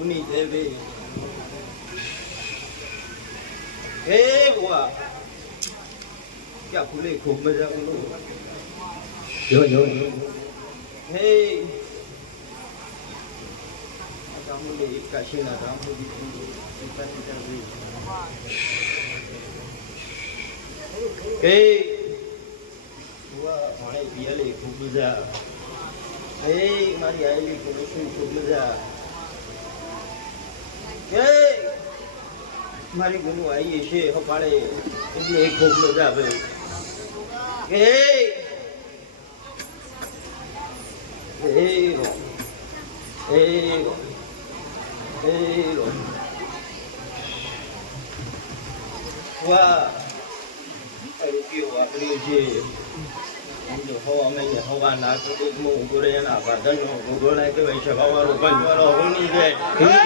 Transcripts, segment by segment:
જોની દેવી હે બુઆ ક્યાં ફૂલે ખૂબ મજા બોલો જો જો હે. રામુલે કાશીના રામુજી હે. બુઆ માણે પિયાલે ખૂબ મજા. હે મારી આયેલી પુરુષની ખૂબ મજા. મારી ગુરુ આવીએ છે હપાડે એટલે એક ખૂબ મજા આવે. વાહ. રૂપિયો વાપર્યો છે સમજો અમે મહિને હવા નાક દૂધમાં ઉગોરે એના છે. હવારો પંચવારો હોની હે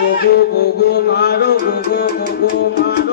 ગોગો ગોગો, મારો ગોગો ગોગો, મારો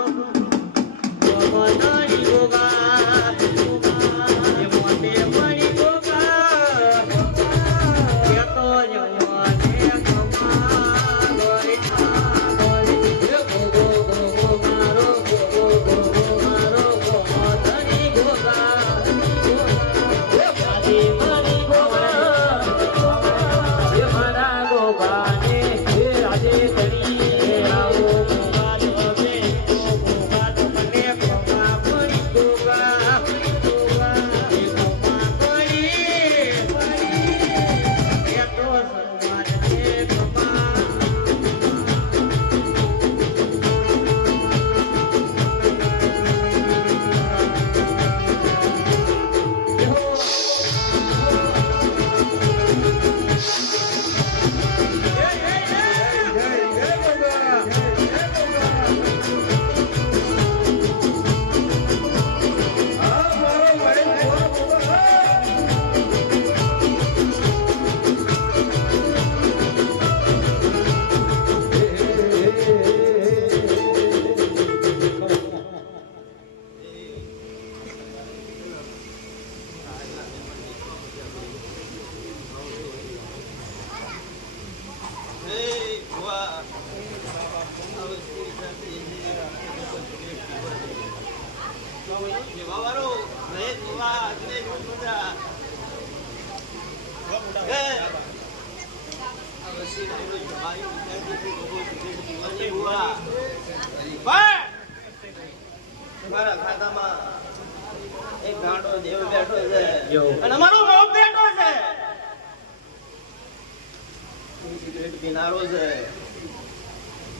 મારા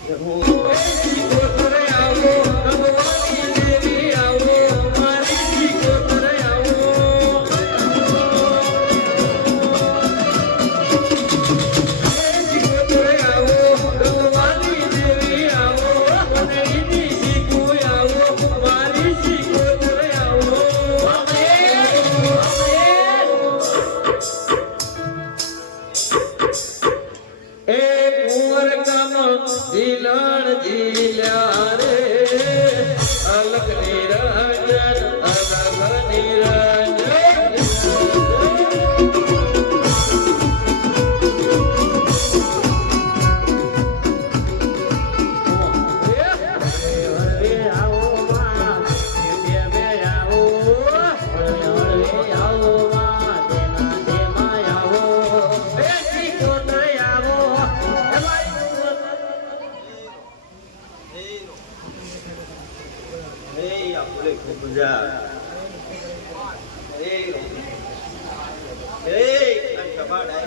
છે હું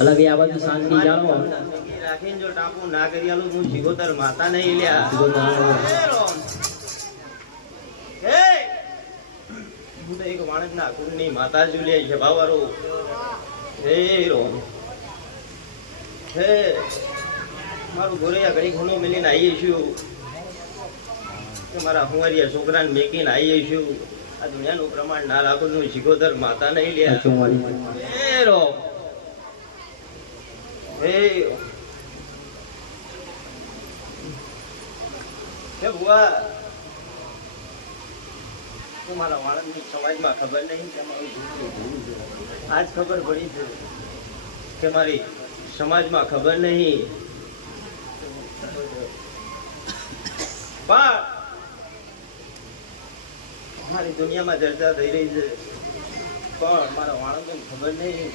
અલા બી આ બાજુ શાંતિ જાણો. રાખીને જો ટાપુ ના કરી આલું હું સિગોતર માતા નહીં લ્યા! હું તો એક માણસના કુળની માતા જુલે છે બાવારો હે રોમ હે મારું ગોરૈયા ઘડી ખૂણો મિલીને આવીએ છું કે મારા હુંવારિયા છોકરાને મેકીને આવીએ છું આ દુનિયાનું પ્રમાણ ના રાખું છું શિકોતર માતા નહીં લે રોમ. હે ભુવા મારા વાળંદની સમાજમાં ખબર નહીં કે આજ ખબર પડી છે કે મારી સમાજમાં ખબર નહીં પણ મારી દુનિયામાં ચર્ચા થઈ રહી છે પણ મારા વાળંદને ખબર નહીં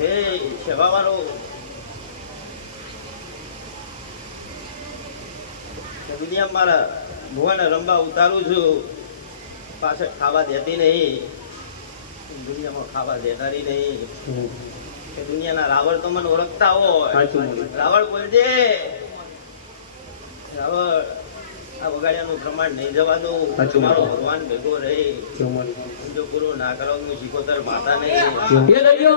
હે સેવાવાળો. દુનિયા મારા ભુવાને રંબા ઉતારું છું. પાછળ ખાવા દેતી નહીં. દુનિયામાં ખાવા દેતારી નહીં. દુનિયાના રાવળ તો મને ઓળખતા હોય. રાવળ બોલજે. રાવળ. આ વગાડ્યાનું પ્રમાણ નહીં જવા દઉં. સાચું મારો બોલ્યું. ભગવાન ભેગો રહી. જો પૂરું ના કરો હું શીખોતર માતા નહીં. એ દરિયો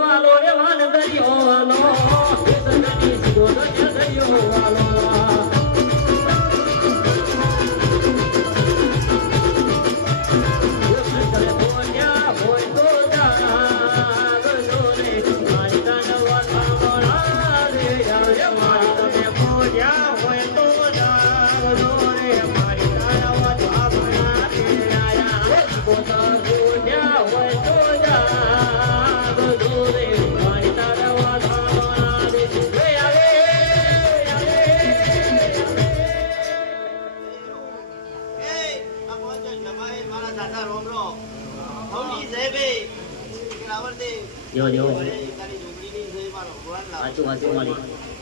જો જો સાચું સાચું મારી